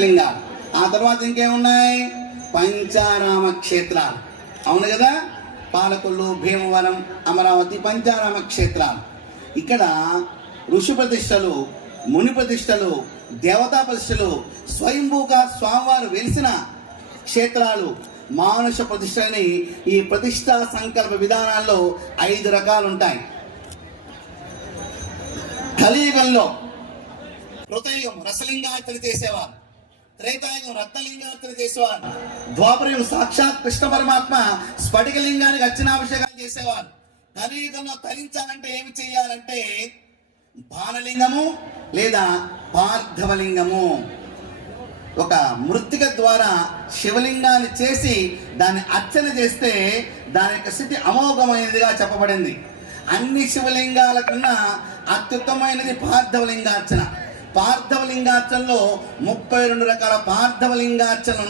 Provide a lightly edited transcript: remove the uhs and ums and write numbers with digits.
లింగాలు. ఆ తర్వాత ఇంకేమున్నాయి? పంచారామ క్షేత్రాలు. అవును కదా, పాలకొల్లు, భీమవరం, అమరావతి పంచారామ క్షేత్రాలు. ఇక్కడ ఋషి ప్రతిష్టలు, ముని ప్రతిష్టలు, దేవతా ప్రతిష్టలు, స్వయంభూగా స్వామివారు వెలిసిన క్షేత్రాలు, మానుష ప్రతిష్టని. ఈ ప్రతిష్టా సంకల్ప విధానాల్లో 5 రకాలు ఉంటాయి. కలియుగంలో కృతయుగం రసలింగార్చన చేసేవారు, త్రేతాయుగం రత్నలింగార్చన చేసేవారు, ద్వాపరయుగం సాక్షాత్ కృష్ణ పరమాత్మ స్ఫటికలింగానికి అర్చనాభిషేకాలు చేసేవారు. కలియుగంలో తరించాలంటే ఏమి చేయాలంటే బాణలింగము లేదా పార్థవలింగము, ఒక మృత్తిక ద్వారా శివలింగాన్ని చేసి దాన్ని అర్చన చేస్తే దాని యొక్క స్థితి అమోఘమైనదిగా చెప్పబడింది. అన్ని శివలింగాల కన్నా అత్యుత్తమైనది పార్థవలింగార్చన. పార్థవలింగార్చనలో 32 రకాల పార్థవలింగార్చన